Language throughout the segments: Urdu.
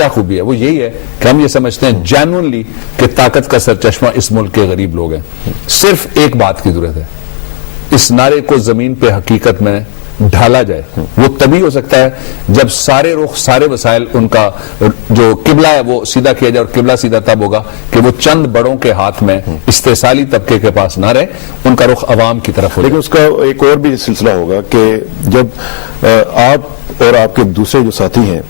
کیا خوبی ہے؟ وہ یہی ہے کہ ہم یہ سمجھتے ہیں جینوئنلی کہ طاقت کا سرچشمہ اس ملک کے غریب لوگ ہیں. صرف ایک بات کی ضرورت ہے، اس نعرے کو زمین پہ حقیقت میں ڈھالا جائے. وہ تبھی ہو سکتا ہے جب سارے رخ، سارے وسائل، ان کا جو قبلہ ہے وہ سیدھا کیا جائے. اور قبلہ سیدھا تب ہوگا کہ وہ چند بڑوں کے ہاتھ میں، استحصالی طبقے کے پاس نہ رہے، ان کا رخ عوام کی طرف ہو. لیکن اس کا ایک اور بھی سلسلہ ہوگا کہ جب آپ اور آپ کے دوسرے جو ساتھی ہیں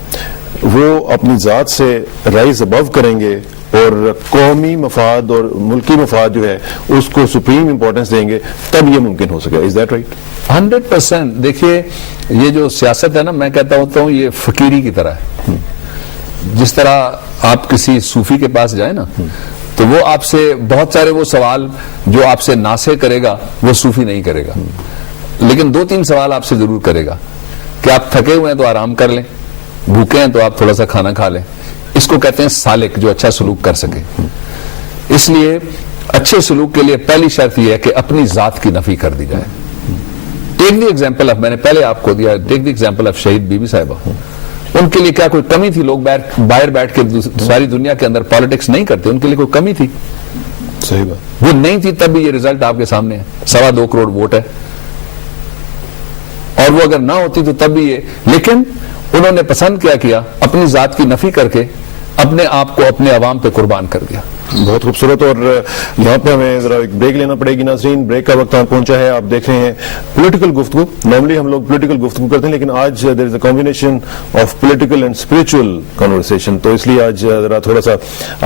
وہ اپنی ذات سے رائز ابو کریں گے اور قومی مفاد اور ملکی مفاد جو ہے اس کو سپریم امپورٹنس دیں گے، تب یہ ممکن ہو سکے. Is that right? 100%. دیکھیے یہ جو سیاست ہے نا، میں کہتا ہوتا ہوں یہ فقیری کی طرح ہے. جس طرح آپ کسی صوفی کے پاس جائیں نا تو وہ آپ سے بہت سارے وہ سوال جو آپ سے ناصح کرے گا وہ صوفی نہیں کرے گا، لیکن 2-3 سوال آپ سے ضرور کرے گا کہ آپ تھکے ہوئے ہیں تو آرام کر لیں، بھوکے ہیں تو آپ تھوڑا سا کھانا کھا لیں. اس کو کہتے ہیں سالک، جو اچھا سلوک کر سکے. اس لیے اچھے سلوک کے لیے پہلی شرط یہ ہے کہ اپنی ذات کی نفی کر دی جائے. ٹیک دی ایگزامپل آف، میں نے پہلے آپ کو دیا، ٹیک دی ایگزامپل آف شہید بی بی صاحبہ. ان کے لیے کیا کوئی کمی تھی؟ لوگ باہر بیٹھ کے ساری دنیا کے اندر پالیٹکس نہیں کرتے، ان کے لیے کوئی کمی تھی؟ صحیح بات. وہ نہیں تھی تب بھی یہ رزلٹ آپ کے سامنے ہے. 2.25 کروڑ ووٹ ہے، اور وہ اگر نہ ہوتی تو تب بھی یہ. لیکن انہوں نے پسند کیا اپنی ذات کی نفی کر کے اپنے آپ کو اپنے عوام پہ قربان کر دیا. بہت خوبصورت. اور یہاں پہ ہمیں ذرا ایک بریک لینا پڑے گی. ناظرین، بریک کا وقت پہنچا ہے. آپ دیکھ رہے ہیں پولیٹیکل گفتگو. نارملی ہم لوگ پولیٹیکل گفتگو کرتے ہیں، لیکن آج there is a combination of political and spiritual conversation, تو اس لیے آج ذرا تھوڑا سا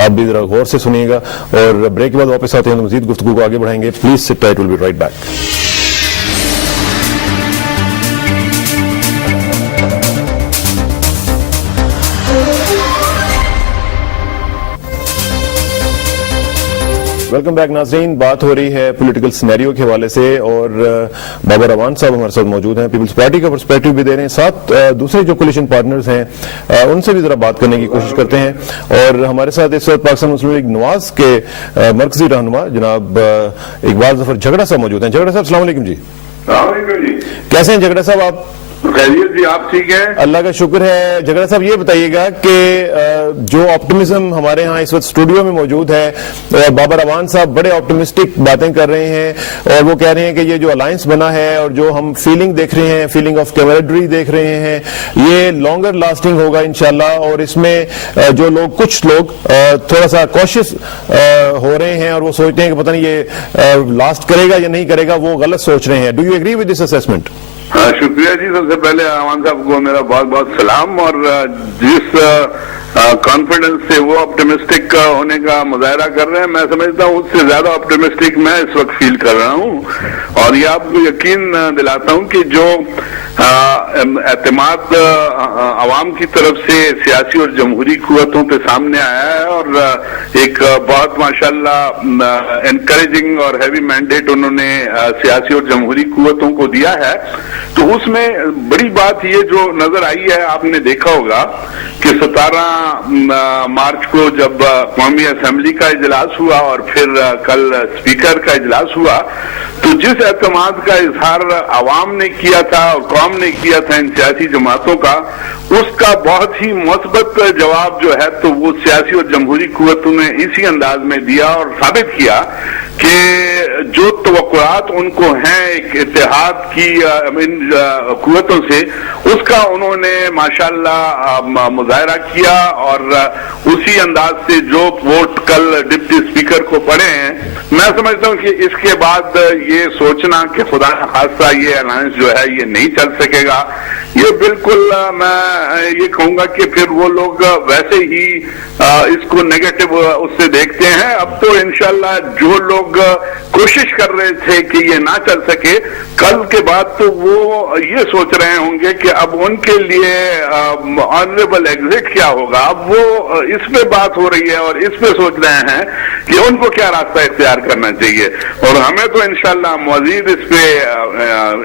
آپ بھی ذرا غور سے سنیے گا. اور بریک کے بعد واپس آتے ہیں تو مزید گفتگو کو آگے بڑھائیں گے. Please sit tight, will be right back. Welcome back ناظرین. بات ہو رہی ہے پولیٹیکل سینیریو کے حوالے سے، اور بابر اعوان صاحب ہمارے ساتھ موجود ہیں، پیپلز پارٹی کا پرسپیکٹو بھی دے رہے ہیں. ساتھ دوسرے جو کولیشن پارٹنرز ہیں ان سے بھی ذرا بات کرنے کی کوشش کرتے ہیں. اور ہمارے ساتھ اس وقت پاکستان مسلم لیگ نواز کے مرکزی رہنما جناب اقبال ظفر جھگڑا صاحب موجود ہیں. جھگڑا صاحب السلام علیکم. جی السلام علیکم. جی کیسے ہیں جھگڑا صاحب آپ؟ خیریت جی، آپ ٹھیک ہیں؟ اللہ کا شکر ہے. جھگڑا صاحب یہ بتائیے گا کہ جو آپٹیمزم ہمارے ہاں اس وقت اسٹوڈیو میں موجود ہے، بابر اعوان صاحب بڑے آپٹیمسٹک باتیں کر رہے ہیں، اور وہ کہہ رہے ہیں کہ یہ جو الائنس بنا ہے اور جو ہم فیلنگ دیکھ رہے ہیں، فیلنگ آف کیمریڈری دیکھ رہے ہیں، یہ لانگر لاسٹنگ ہوگا انشاءاللہ. اور اس میں جو لوگ، کچھ لوگ تھوڑا سا کوشش ہو رہے ہیں اور وہ سوچتے ہیں کہ پتہ نہیں یہ لاسٹ کرے گا یا نہیں کرے گا، وہ غلط سوچ رہے ہیں. Do you agree with this assessment? شکریہ جی. سب سے پہلے اعوان صاحب کو میرا بہت بہت سلام. اور جس کانفیڈنس سے وہ آپٹیمسٹک ہونے کا مظاہرہ کر رہے ہیں، میں سمجھتا ہوں اس سے زیادہ آپٹیمسٹک میں اس وقت فیل کر رہا ہوں. اور یہ آپ کو یقین دلاتا ہوں کہ جو اعتماد عوام کی طرف سے سیاسی اور جمہوری قوتوں پہ سامنے آیا ہے، اور ایک بہت ماشاءاللہ انکریجنگ اور ہیوی مینڈیٹ انہوں نے سیاسی اور جمہوری قوتوں کو دیا ہے، تو اس میں بڑی بات یہ جو نظر آئی ہے، آپ نے دیکھا ہوگا کہ 17 مارچ کو جب قومی اسمبلی کا اجلاس ہوا اور پھر کل اسپیکر کا اجلاس ہوا، تو جس اعتماد کا اظہار عوام نے کیا تھا اور قوم نے کیا تھا ان سیاسی جماعتوں کا، اس کا بہت ہی مثبت جواب جو ہے تو وہ سیاسی اور جمہوری قوتوں نے اسی انداز میں دیا اور ثابت کیا کہ جو توقعات ان کو ہیں ایک اتحاد کی ان قوتوں سے، اس کا انہوں نے ماشاءاللہ مظاہرہ کیا. اور اسی انداز سے جو ووٹ کل ڈپٹی اسپیکر کو پڑے ہیں، میں سمجھتا ہوں کہ اس کے بعد یہ سوچنا کہ خدا نخواستہ یہ الائنس جو ہے یہ نہیں چل سکے گا، یہ بالکل میں یہ کہوں گا کہ پھر وہ لوگ ویسے ہی اس کو نیگیٹو اس سے دیکھتے ہیں. اب تو انشاءاللہ جو لوگ کوشش کر رہے تھے کہ یہ نہ چل سکے، کل کے بعد تو وہ یہ سوچ رہے ہوں گے کہ اب ان کے لیے آنریبل ایگزٹ کیا ہوگا. اب وہ اس پہ بات ہو رہی ہے اور اس پہ سوچ رہے ہیں کہ ان کو کیا راستہ اختیار کرنا چاہیے. اور ہمیں تو انشاءاللہ مزید اس پہ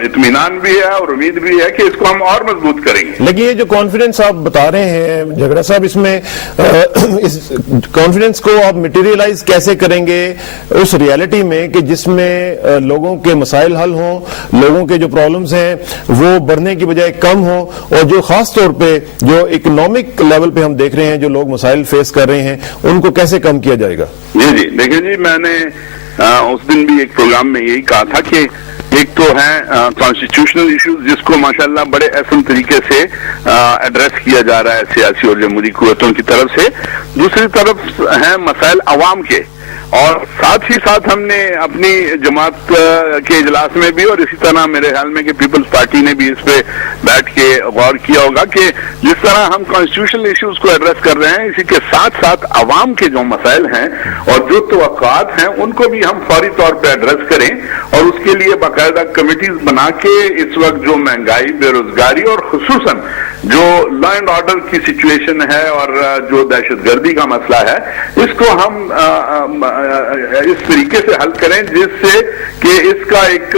اطمینان بھی ہے اور امید بھی ہے کہ اس کو ہم اور مضبوط کریں گے. لیکن یہ جو کانفیڈنس آپ بتا رہے ہیں جھگڑا صاحب، اس میں اس کانفیڈنس کو آپ مٹیریلائز کیسے کریں گے اس ریالٹی میں کہ جس میں میں لوگوں کے مسائل حل ہوں, لوگوں کے جو پرابلمز ہیں وہ بڑھنے کی بجائے کم ہوں, اور جو خاص طور پہ جو اکنامک لیول پہ ہم دیکھ رہے ہیں جو لوگ مسائل فیس کر رہے ہیں ان کو کیسے کم کیا جائے گا؟ جی دیکھیں جی, میں نے اس دن بھی ایک پروگرام میں یہی کہا تھا کہ ایک تو ہے کانسٹیٹیوشنل ایشوز جس کو ماشاءاللہ بڑے احسن طریقے سے ایڈریس کیا جا رہا ہے سیاسی اور جمہوری قوتوں کی طرف سے, دوسری طرف ہیں مسائل عوام کے, اور ساتھ ہی ساتھ ہم نے اپنی جماعت کے اجلاس میں بھی اور اسی طرح میرے خیال میں کہ پیپلز پارٹی نے بھی اس پہ بیٹھ کے غور کیا ہوگا کہ جس طرح ہم کانسٹیٹیوشنل ایشوز کو ایڈریس کر رہے ہیں اسی کے ساتھ ساتھ عوام کے جو مسائل ہیں اور جو توقعات ہیں ان کو بھی ہم فوری طور پہ ایڈریس کریں, اور اس کے لیے باقاعدہ کمیٹیز بنا کے اس وقت جو مہنگائی, بے روزگاری اور خصوصاً جو لا اینڈ آرڈر کی سچویشن ہے اور جو دہشت گردی کا مسئلہ ہے اس کو ہم اس طریقے سے حل کریں جس سے کہ اس کا ایک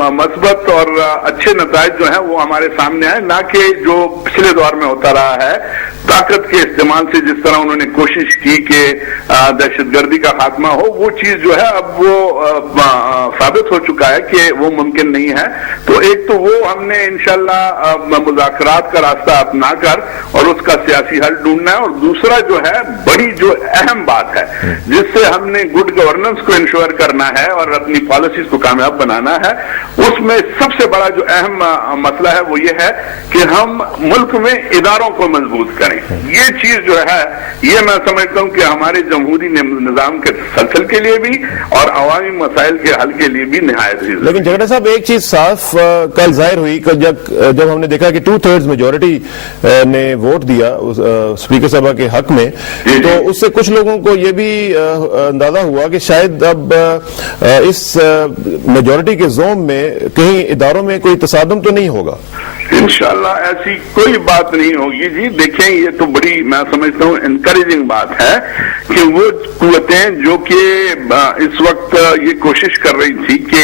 مثبت اور اچھے نتائج جو ہیں وہ ہمارے سامنے آئے, نہ کہ جو پچھلے دور میں ہوتا رہا ہے طاقت کے استعمال سے جس طرح انہوں نے کوشش کی کہ دہشت گردی کا خاتمہ ہو, وہ چیز جو ہے اب وہ ثابت ہو چکا ہے کہ وہ ممکن نہیں ہے. تو ایک تو وہ ہم نے انشاءاللہ مذاکرات کا راستہ اپنا کر اور اس کا سیاسی حل ڈھونڈنا ہے, اور دوسرا جو ہے بڑی جو اہم بات ہے جس سے ہم نے گڈ گورننس کو انشور کرنا ہے اور اپنی پالیسیز کو کامیاب بنانا ہے, اس میں سب سے بڑا جو اہم مسئلہ ہے وہ یہ ہے کہ ہم ملک میں اداروں کو مضبوط کریں. یہ چیز جو ہے یہ میں سمجھتا ہوں کہ ہمارے جمہوری نظام کے تسلسل کے لیے بھی اور عوامی مسائل کے حل کے لیے بھی نہایت ہی. لیکن جھگڑا صاحب ایک چیز صاف کل ظاہر ہوئی کہ جب ہم نے دیکھا کہ 2/3 میجورٹی نے ووٹ دیا اسپیکر صاحبہ کے حق میں, تو اس سے کچھ لوگوں کو یہ بھی اندازہ ہوا کہ شاید اب اس میجورٹی کے زوم میں کہیں اداروں میں کوئی تصادم تو نہیں ہوگا. انشاءاللہ ایسی کوئی بات نہیں ہوگی جی. دیکھیں یہ تو بڑی میں سمجھتا ہوں انکریجنگ بات ہے کہ وہ قوتیں جو کہ اس وقت یہ کوشش کر رہی تھی کہ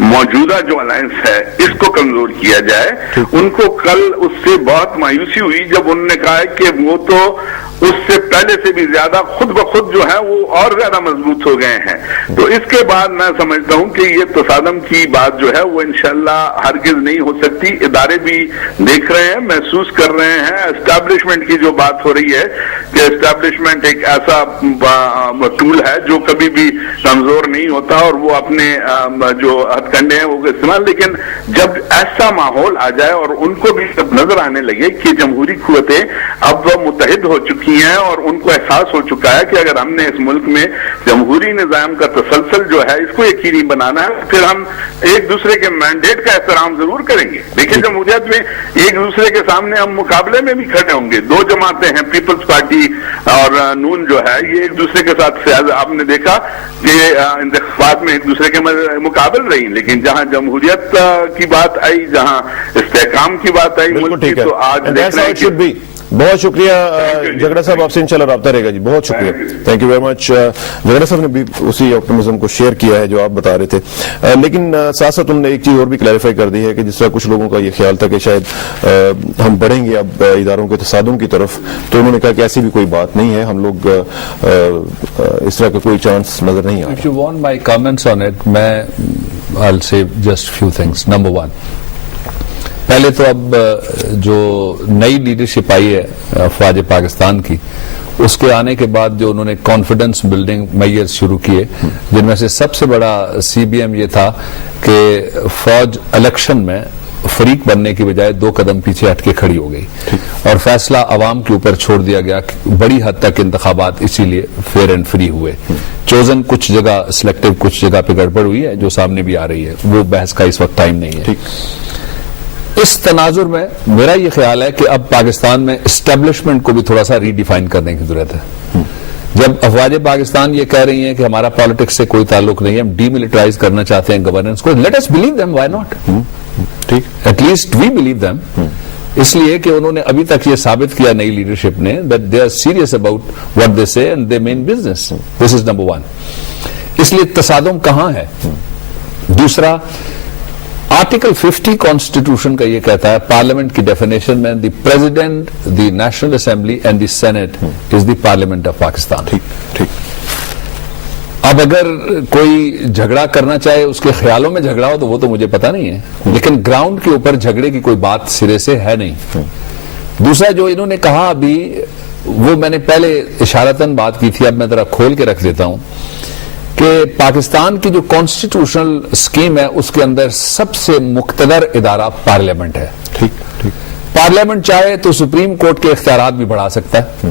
موجودہ جو الائنس ہے اس کو کمزور کیا جائے, ان کو کل اس سے بہت مایوسی ہوئی جب انہوں نے کہا کہ وہ تو اس سے پہلے سے بھی زیادہ خود بخود جو ہے وہ اور زیادہ مضبوط ہو گئے ہیں. تو اس کے بعد میں سمجھتا ہوں کہ یہ تصادم کی بات جو ہے وہ انشاءاللہ ہرگز نہیں ہو سکتی. ادارے بھی دیکھ رہے ہیں, محسوس کر رہے ہیں. اسٹیبلشمنٹ کی جو بات ہو رہی ہے کہ اسٹیبلشمنٹ ایک ایسا ٹول ہے جو کبھی بھی کمزور نہیں ہوتا اور وہ اپنے جو ہتھ کنڈے ہیں وہ استعمال, لیکن جب ایسا ماحول آ جائے اور ان کو بھی سب نظر آنے لگے کہ جمہوری قوتیں اب وہ متحد ہو چکی ہیں اور ان کو احساس ہو چکا ہے کہ اگر ہم نے اس ملک میں جمہوری نظام کا تسلسل جو ہے اس کو یقینی بنانا ہے پھر ہم ایک دوسرے کے مینڈیٹ کا احترام ضرور کریں گے. دیکھیں جمہوریت میں ایک دوسرے کے سامنے ہم مقابلے میں بھی کھڑے ہوں گے. دو جماعتیں ہیں, پیپلز پارٹی اور نون جو ہے, یہ ایک دوسرے کے ساتھ آپ نے دیکھا کہ انتخابات میں ایک دوسرے کے مقابل رہی, لیکن جہاں جمہوریت کی بات آئی, جہاں استحکام کی بات آئی ملک کی, تو آج دیکھ رہے ہیں. بہت شکریہ جھگڑا صاحب, آپ سے انشاءاللہ رابطہ رہے گا جی. بہت شکریہ, تھینک یو ویری مچ. جھگڑا صاحب نے بھی اسی آپٹمزم کو شیئر کیا ہے جو آپ بتا رہے تھے, لیکن ساتھ ساتھ انہوں نے ایک چیز اور بھی کلیریفائی کر دی ہے کہ جس طرح کچھ لوگوں کا یہ خیال تھا کہ شاید ہم بڑھیں گے اب اداروں کے تصادم کی طرف, تو انہوں نے کہا کہ ایسی بھی کوئی بات نہیں ہے, ہم لوگ اس طرح کا کوئی چانس نظر نہیں آ رہا. If you want my comments on it, میں I'll say just few things. Number one, پہلے تو اب جو نئی لیڈرشپ آئی ہے افواج پاکستان کی, اس کے آنے کے بعد جو انہوں نے کانفیڈنس بلڈنگ میئر شروع کیے, جن میں سے سب سے بڑا سی بی ایم یہ تھا کہ فوج الیکشن میں فریق بننے کی بجائے 2 قدم پیچھے ہٹ کے کھڑی ہو گئی اور فیصلہ عوام کے اوپر چھوڑ دیا گیا. بڑی حد تک انتخابات اسی لیے فیئر اینڈ فری ہوئے. چوزن کچھ جگہ سلیکٹو, کچھ جگہ پہ گڑبڑ ہوئی ہے جو سامنے بھی آ رہی ہے, وہ بحث کا اس وقت ٹائم نہیں ہے. اس تناظر میں میرا یہ خیال ہے کہ اب پاکستان میں اسٹیبلشمنٹ کو بھی تھوڑا سا ری ڈیفائن کرنے کی ضرورت ہے. جب افواج پاکستان یہ کہہ رہی ہیں کہ ہمارا پالیٹکس سے کوئی تعلق نہیں ہے, ہم ڈی ملٹرائز کرنا چاہتے ہیں گورننس کو, let us believe them, why not, ٹھیک, at least we believe them. اس لیے کہ انہوں نے ابھی تک یہ ثابت کیا نئی لیڈرشپ نے that they are serious about what they say and they mean business. This is number one. اس لیے تصادم کہاں ہے. دوسرا, آرٹیکل 50 کانسٹیٹیوشن کا یہ کہتا ہے پارلیمنٹ کی ڈیفینیشن میں the president, the national assembly and the senate is the parliament of Pakistan. اب اگر کوئی جھگڑا کرنا چاہے اس کے خیالوں میں جھگڑا ہو تو وہ تو مجھے پتا نہیں ہے، لیکن گراؤنڈ کے اوپر جھگڑے کی کوئی بات سرے سے ہے نہیں. دوسرا جو انہوں نے کہا ابھی، وہ میں نے پہلے اشارتاً بات کی تھی، اب میں ذرا کھول کے رکھ دیتا ہوں کہ پاکستان کی جو کانسٹیٹیوشنل اسکیم ہے اس کے اندر سب سے مقتدر ادارہ پارلیمنٹ ہے. پارلیمنٹ چاہے تو سپریم کورٹ کے اختیارات بھی بڑھا سکتا ہے،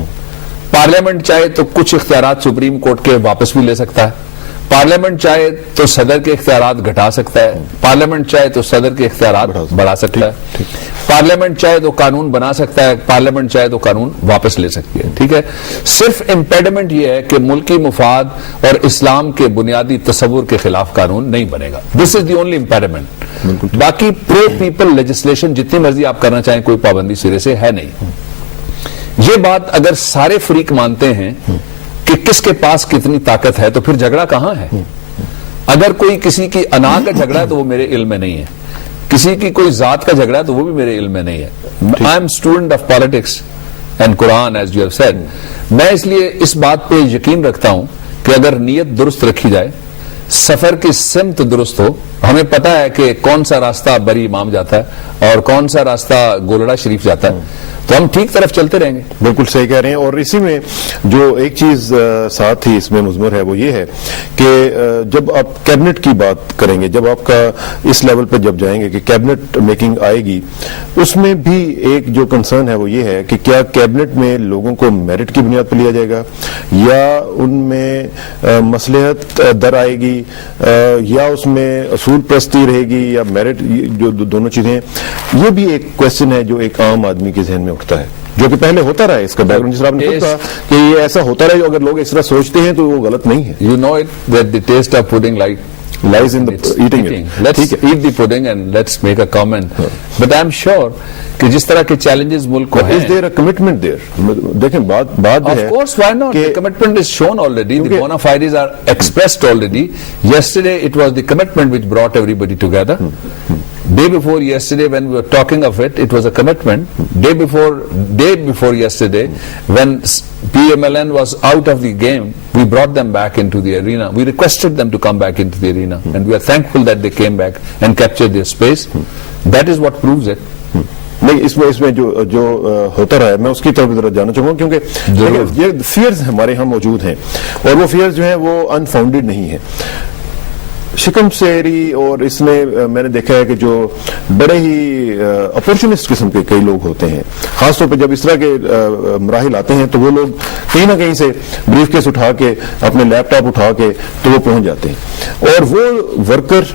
پارلیمنٹ چاہے تو کچھ اختیارات سپریم کورٹ کے واپس بھی لے سکتا ہے، پارلیمنٹ چاہے تو صدر کے اختیارات گھٹا سکتا ہے، پارلیمنٹ چاہے تو صدر کے اختیارات بڑھا سکتا ہے، پارلیمنٹ چاہے تو قانون بنا سکتا ہے، پارلیمنٹ چاہے تو قانون واپس لے سکتی ہے. ٹھیک ہے، صرف امپیڈمنٹ یہ ہے کہ ملکی مفاد اور اسلام کے بنیادی تصور کے خلاف قانون نہیں بنے گا. دس از دی اونلی امپیڈمنٹ. باقی پرو پیپل لیجسلیشن جتنی مرضی آپ کرنا چاہیں کوئی پابندی سرے سے ہے نہیں. یہ بات اگر سارے فریق مانتے ہیں کہ کس کے پاس کتنی طاقت ہے تو پھر جھگڑا کہاں ہے؟ اگر کوئی کسی کی انا کا جھگڑا ہے تو وہ میرے علم میں نہیں ہے، کسی کی کوئی ذات کا جھگڑا ہے تو وہ بھی میرے علم میں نہیں ہے. I am student of politics and Quran as you have said. میں اس لیے اس بات پہ یقین رکھتا ہوں کہ اگر نیت درست رکھی جائے، سفر کی سمت درست ہو، ہمیں پتا ہے کہ کون سا راستہ بری امام جاتا ہے اور کون سا راستہ گولڑا شریف جاتا ہے، تو ہم ٹھیک طرف چلتے رہیں گے. بالکل صحیح کہہ رہے ہیں. اور اسی میں جو ایک چیز ساتھ ہی اس میں مضمر ہے وہ یہ ہے کہ جب آپ کیبنٹ کی بات کریں گے، جب آپ کا اس لیول پہ جب جائیں گے کہ کیبنٹ میکنگ آئے گی، اس میں بھی ایک جو کنسرن ہے وہ یہ ہے کہ کیا کیبنٹ میں لوگوں کو میرٹ کی بنیاد پہ لیا جائے گا، یا ان میں مصلحت در آئے گی، یا اس میں اصول پرستی رہے گی، یا میرٹ، جو دونوں چیزیں. یہ بھی ایک کوشچن ہے جو ایک عام آدمی کے ذہن میں اٹھتا ہے، جو کہ پہلے ہوتا رہا ہے. اس کا بیک گراؤنڈ جس طرح آپ نے خود کہا کہ یہ ایسا ہوتا رہے، اگر لوگ اس طرح سوچتے ہیں تو وہ غلط نہیں ہے. You know it that the taste of pudding lies in the eating it. Let's eat the pudding and let's make a comment. But I'm sure کہ جس طرح کے چیلنجز ملک کو ہیں. Is there a commitment there? دیکھیں بات جو ہے. Of course, why not? The commitment is shown already. The bona fides are expressed already. Yesterday it was the commitment which brought everybody together. Day before yesterday when we were talking of it, it was a commitment. Day before yesterday when PMLN was out of the game, we brought them back into the arena. We requested them to come back into the arena, and we are thankful that they came back and captured their space. That is what proves it. نہیں، اس میں جو ہوتا رہا ہے میں اس کی طرف ذرا جانا چاہوں گا، کیونکہ یہ فیئرز ہمارے ہاں موجود ہیں اور وہ فیئرز جو ہیں وہ انفاؤنڈیڈ نہیں ہیں. شکم سیری اور اس میں نے دیکھا ہے کہ جو بڑے ہی اپورچونسٹ قسم کے کئی لوگ ہوتے ہیں، خاص طور پہ جب اس طرح کے مراحل آتے ہیں تو وہ لوگ کہیں نہ کہیں سے بریف کیس اٹھا کے، اپنے لیپ ٹاپ اٹھا کے تو وہ پہنچ جاتے ہیں. اور وہ ورکر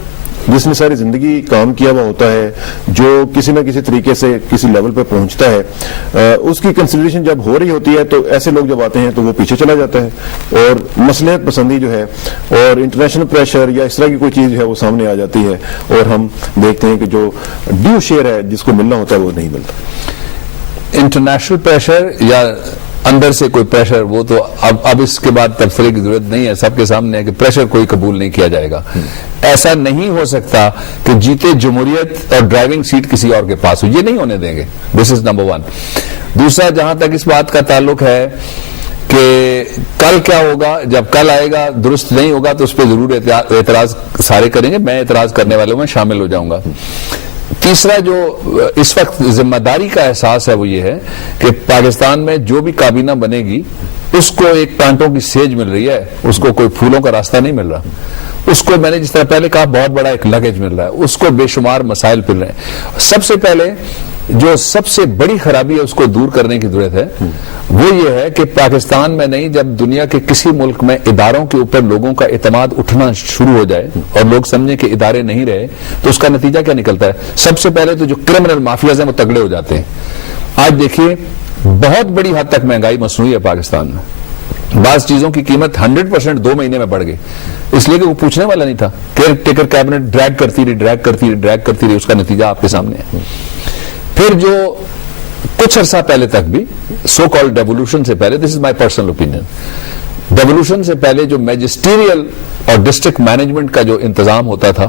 جس نے ساری زندگی کام کیا ہوا ہوتا ہے، جو کسی نہ کسی طریقے سے کسی لیول پہ پہنچتا ہے، اس کی کنسیڈریشن جب ہو رہی ہوتی ہے تو ایسے لوگ جب آتے ہیں تو وہ پیچھے چلا جاتا ہے، اور مصلحت پسندی جو ہے اور انٹرنیشنل پریشر یا اس طرح کی کوئی چیز جو ہے وہ سامنے آ جاتی ہے، اور ہم دیکھتے ہیں کہ جو ڈیو شیئر ہے جس کو ملنا ہوتا ہے وہ نہیں ملتا. انٹرنیشنل پریشر یا اندر سے کوئی پریشر، وہ تو اب اس کے بعد تبصرے کی ضرورت نہیں ہے، سب کے سامنے ہے کہ پریشر کوئی قبول نہیں کیا جائے گا. ایسا نہیں ہو سکتا کہ جیتے جمہوریت اور ڈرائیونگ سیٹ کسی اور کے پاس ہو، یہ نہیں ہونے دیں گے. دس از نمبر 1. دوسرا، جہاں تک اس بات کا تعلق ہے کہ کل کیا ہوگا، جب کل آئے گا درست نہیں ہوگا تو اس پہ ضرور اعتراض سارے کریں گے، میں اعتراض کرنے والوں میں شامل ہو جاؤں گا. تیسرا جو اس وقت ذمہ داری کا احساس ہے وہ یہ ہے کہ پاکستان میں جو بھی کابینہ بنے گی اس کو ایک کانٹوں کی سیج مل رہی ہے، اس کو کوئی پھولوں کا راستہ نہیں مل رہا. اس کو میں نے جس طرح پہلے کہا بہت بڑا ایک لگیج مل رہا ہے، اس کو بے شمار مسائل مل رہے ہیں. سب سے پہلے جو سب سے بڑی خرابی ہے اس کو دور کرنے کی ضرورت ہے، وہ یہ ہے کہ پاکستان میں نہیں، جب دنیا کے کسی ملک میں اداروں کے اوپر لوگوں کا اعتماد اٹھنا شروع ہو جائے اور لوگ سمجھیں کہ ادارے نہیں رہے تو اس کا نتیجہ کیا نکلتا ہے؟ سب سے پہلے تو جو کرمنل مافیاز ہیں وہ تگڑے ہو جاتے ہیں. آج دیکھیے بہت بڑی حد تک مہنگائی مصنوعی ہے پاکستان میں. بعض چیزوں کی قیمت 100% 2 مہینے میں بڑھ گئی، اس لیے کہ وہ پوچھنے والا نہیں تھا. کیئر ٹیکر کیبنٹ ڈریگ کرتی رہی، اس کا نتیجہ آپ کے سامنے ہے. پھر جو کچھ عرصہ پہلے تک بھی سو کالڈ ڈیولوشن سے پہلے، دس از مائی پرسنل اوپینین، ڈیولوشن سے پہلے جو میجسٹیریل اور ڈسٹرکٹ مینجمنٹ کا جو انتظام ہوتا تھا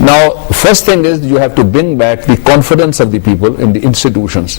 Now, first thing is you have to bring back the confidence of the people in the institutions.